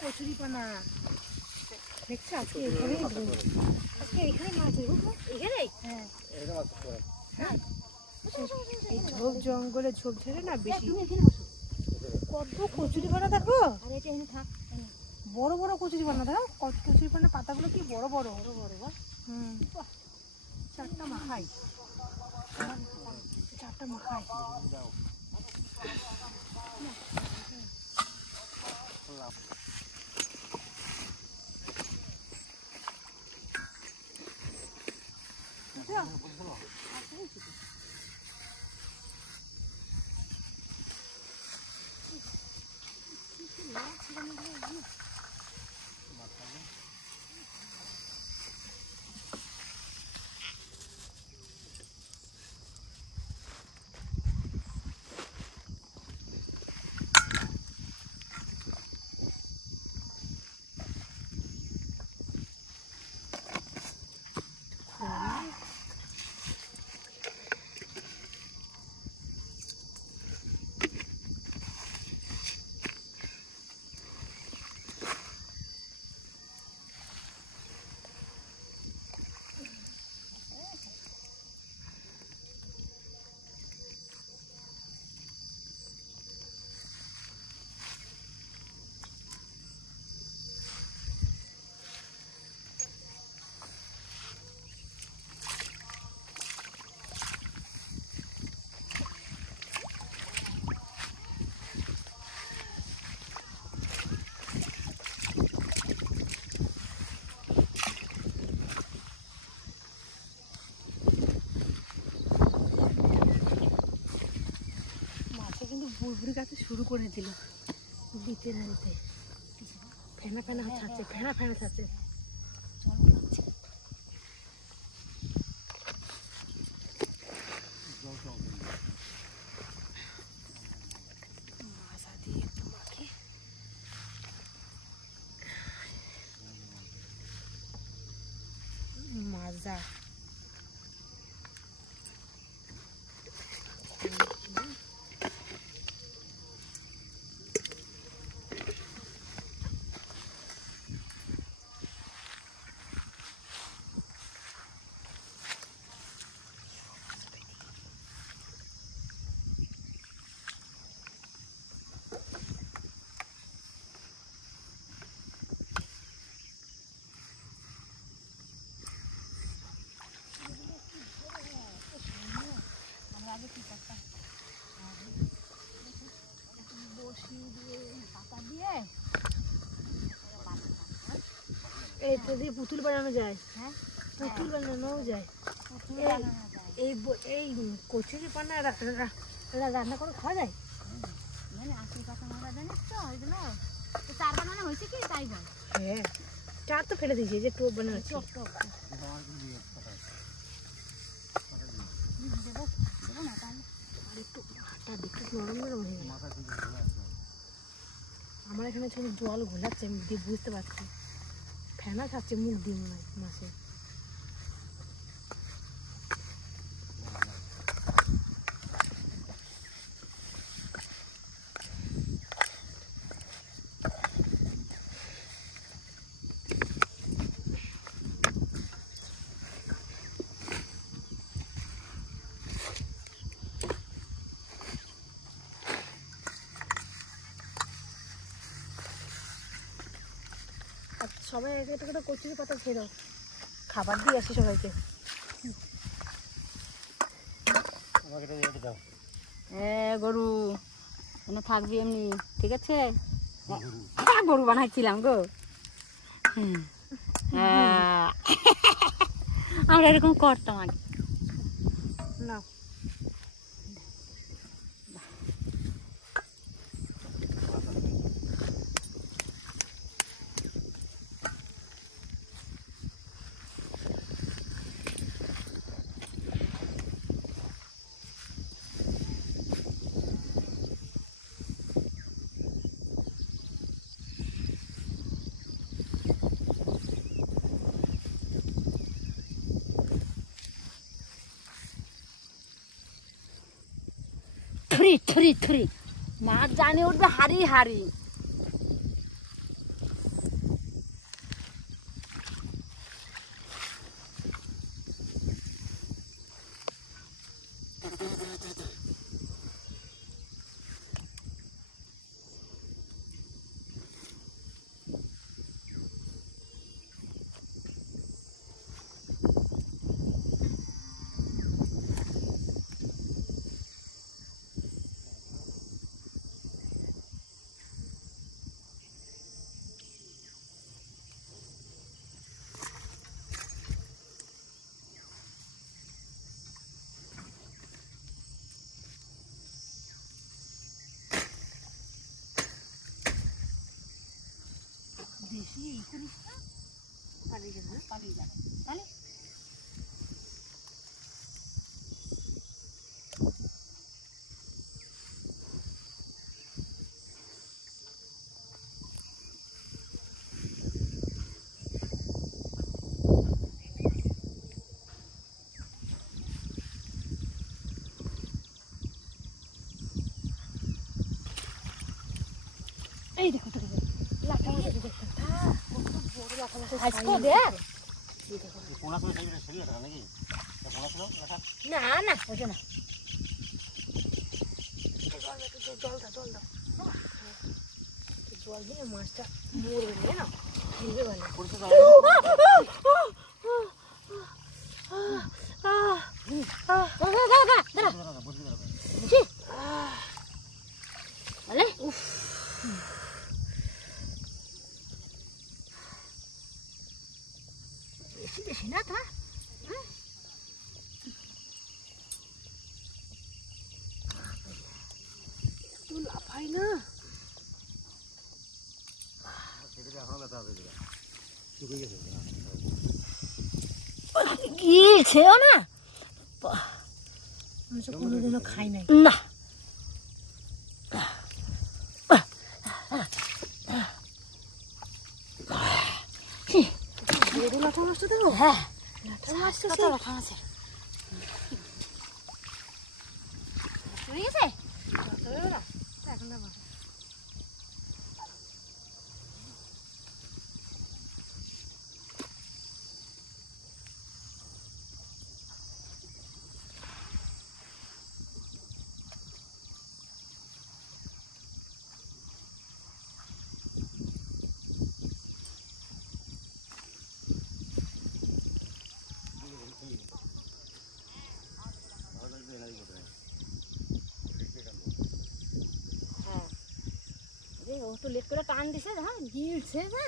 কচুরিপানা দেখছো আজকে এখানেই আজকে এখানে মাছ ধরবো এখানেই হ্যাঁ এই ঝোপ জঙ্গলে ঝোপ ঝেড়ে না বেশি কত কচুরিপানা দেখো বড় বড় কচুরিপানা দেখো কচুরিপানা পাতাগুলো কি বড় বড় চারটা মাখাই বুড়বুড়ি গাছে শুরু করে দিল দিতে না দিতে ফেনা ফেনা ছাড়ছে ফেনা ফেনা ছাড়ছে মাজা দিয়ে একটু মাখি মাজা এই পুতুল বানানো যায় পুতুল বানানোও যায় এই এই কচুরি পানা রান্না করে খাওয়া যায় মানে আশি পাতা মারা জানিস তো ওইগুলো চার বানানো হয়েছে কি তাই বল হ্যাঁ চার তো ফেলে দিয়েছি যে টোপ বানানো টোপ টোপ দেবো না তাহলে আর একটু আটা একটু নরম নরম হয়ে গেল আমার এখানে জল ঘোলাচ্ছে আমি দিয়ে বুঝতে পারছি ফেনা খাচ্ছে মুখ দিয়ে মনে হয় মাছে সবাই এক একটা করে কচুরি পাতা খেয়ে দাও খাবার দিয়ে আসি সবাইকে গরু এনে থাকবি এমনি ঠিক আছে গরু বানাচ্ছিলাম গো আমরা এরকম করতাম আগে না থুরি থুরি থুরি মাছ জানে উঠবে হারি হারি। বেশি এই করিস না, পালিয়ে যাবে পালিয়ে যাবে তাহলে। এই দেখো তো লাফা মাছ দেখো, বড় লাফা মাছ আজকে দেখ। কোনা করে সাইডে ছেড়ে রাখা নাকি? কোনা ছিল রাখা না না ওটা না, জল দিয়ে মাছটা মরবে না, খেলবে ভালো। পড়তে বেশি বেশি না তা লাফাই না, গিয়েছেও না, আমি তো কোনোদিনও খাই নাই। না বড় লাফা মাছটা দেখো, হ্যাঁ লাফা মাছটা কত লাফা মাছের চলে গেছে। এখন না ও তো লেট করে টান দিছে, হ্যাঁ গিলছে না।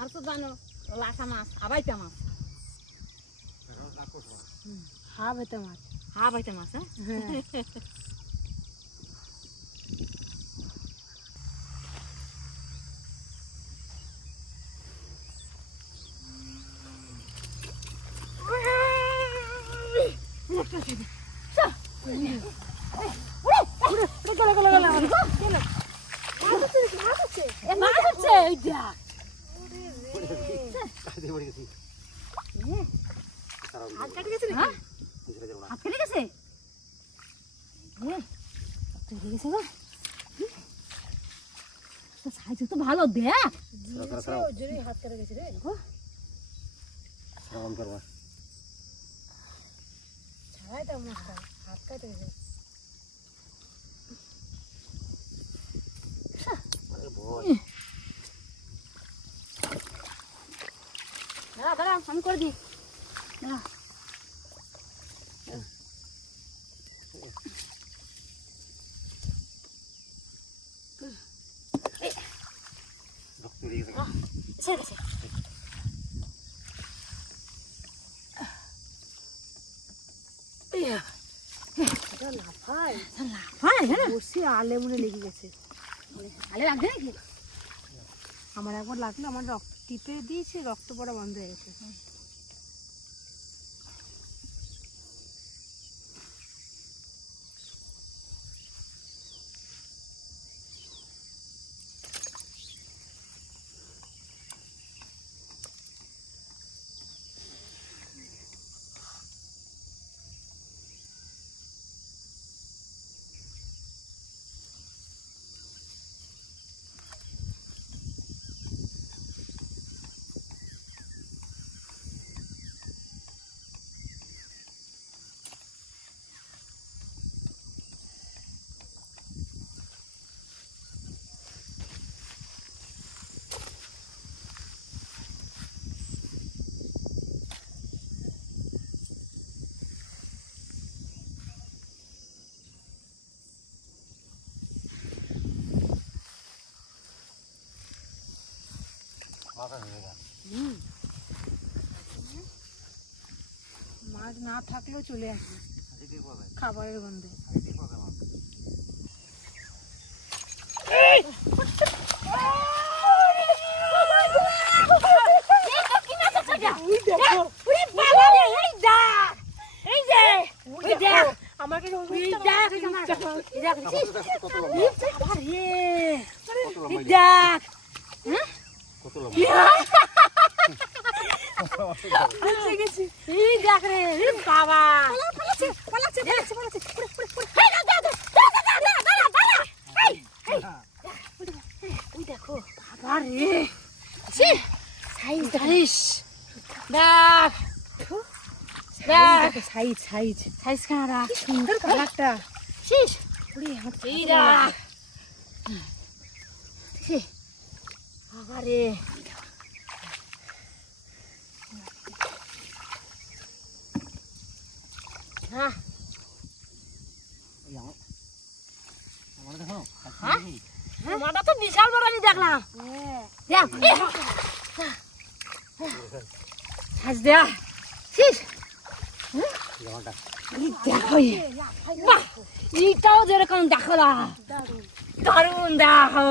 আর তো জানো লাঠা মাছ আবাইতা মাছ, হা বেতা মাছ, আবাইতা মাছ। হ্যাঁ তো ভালো দেখ, হাত কেটে গেছে রে, ছাড়াই তো মাছটা হাত কেটে গেছে। দাঁড়া দাঁড়া আমি করে দিই। বসে আলে মনে লেগে গেছে, আলে লাগবে নাকি? আমার একবার লাগলো, আমার রক্ত টিপে দিয়েছে, রক্ত পড়া বন্ধ হয়ে গেছে। মাছ না থাকলেও চলে আসে খাবারের গন্ধে। সুন্দর কালারটা। মাটা তো বিশাল বড় আমি দেখলাম। এইটাও যেরকম দেখো না, দারুন দেখো।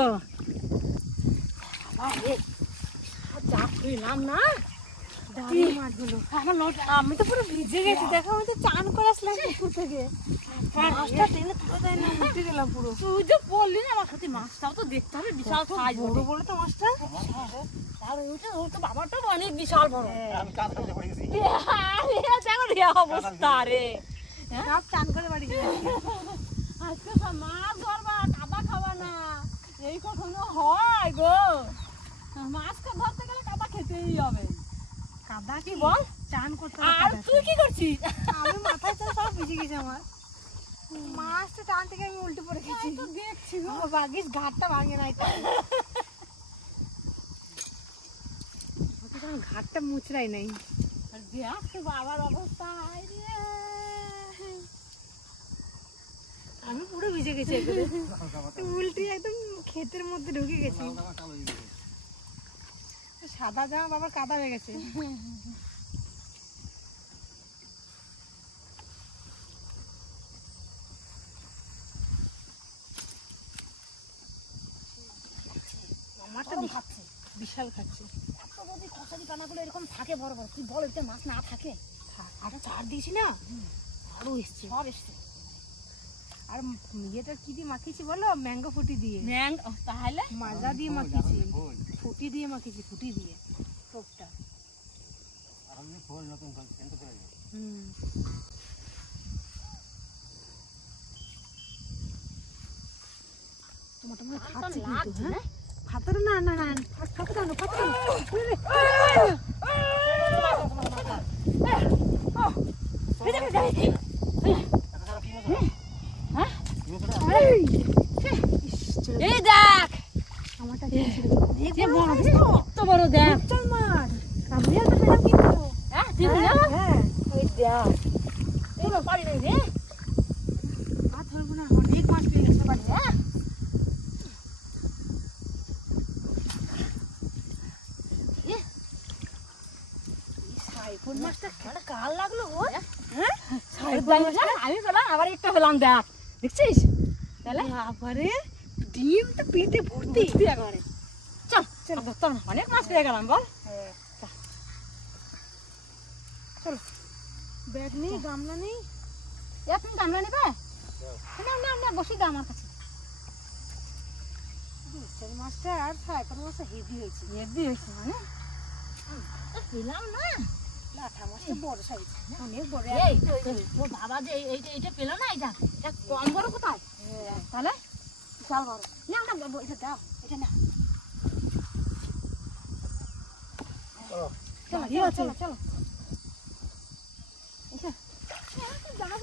যা পেলাম না, আমি তো পুরো ভিজে গেছি। দেখো আমি তো চান করে আসলাম পুকুর থেকে, মাছটা টেনে তুলে দেয় না, উঠে গেলাম পুরো। তুই যে বললি না আমার সাথে, মাছটাও তো দেখতে হবে বিশাল সাইজ বড় বড় তো মাছটা। আর ওইটা ওর তো বাবাটা অনেক বিশাল বড়। অবস্থা রে, সব চান করে বাড়ি গেছে। আজকে মাছ ধরবা, কাদা খাবা না, এই কখনো হয় গো? মাছকে ধরতে গেলে কাদা খেতেই হবে। কাদা কি বল, চান করতে আর তুই কি করছিস? আমি মাথায় সব ভিজে গেছে আমার। মাছটা টান থেকে আমি উল্টে পড়ে গেছি। তো দেখছি বাগিস ঘাটটা ভাঙে নাই, ঘাটটা মুচড়াই নাই। বাবার অবস্থা আমি পুরো ভিজে গেছি, উল্টে একদম ক্ষেতের মধ্যে ঢুকে গেছি। সাদা জামা বাবার কাদা হয়ে গেছে। মাছটা বিশাল খাচ্ছে। যদি কষারি পানাগুলো এরকম থাকে বড় বড়, তুই বল এটা মাছ না থাকে? আরো চার দিয়েছি না, আরো এসছে, সব এসছে। আর ইয়েটা কি দিয়ে মাখিয়েছি বলো? ম্যাঙ্গো ফুটি দিয়ে। তাহলে মাজা দিয়ে মাখিয়েছি, ফুটি দিয়ে মাখিয়েছি, ফুটি দিয়ে টোপটা। তোমার তোমার খাচ্ছে কিন্তু, হ্যাঁ ফাতর না না না ফাতর না ফাতর না। এই দেখ আমারটা কত বড় দেখ। চল মার কামড়িয়া তো পেলাম কিন্তু। হ্যাঁ ঠিক না? হ্যাঁ ওই দেখ, এই তো পারি নাই রে। আর ধরবো না, অনেক মাছ পেয়ে গেছে বাড়ি। হ্যাঁ সাইফুন মাছটা কাল লাগলো গো। হ্যাঁ আমি পেলাম, আবার একটা পেলাম, দেখ দেখছিস? তাহলে বাবারে ডিম তো পিঠে ভর্তি একেবারে। চল চল ধরতাম না, অনেক মাছ পেয়ে গেলাম বল। চলো ব্যাগ নেই, গামলা নেই। তুমি গামলা নেবে? না না না, বসি দা আমার কাছে। মাছটা আর সাইফুন মাছটা হেভি হয়েছে। হেভি হয়েছে মানে পেলাম না। লাঠা মাছটা বড় সাইজ, অনেক বড়। ও বাবা যে এইটা পেলো না, এটা কম বড় কোথায়? তাহলে বিশাল বড়। না না এটা দাও, এটা না। চলো চলো চলো। জানা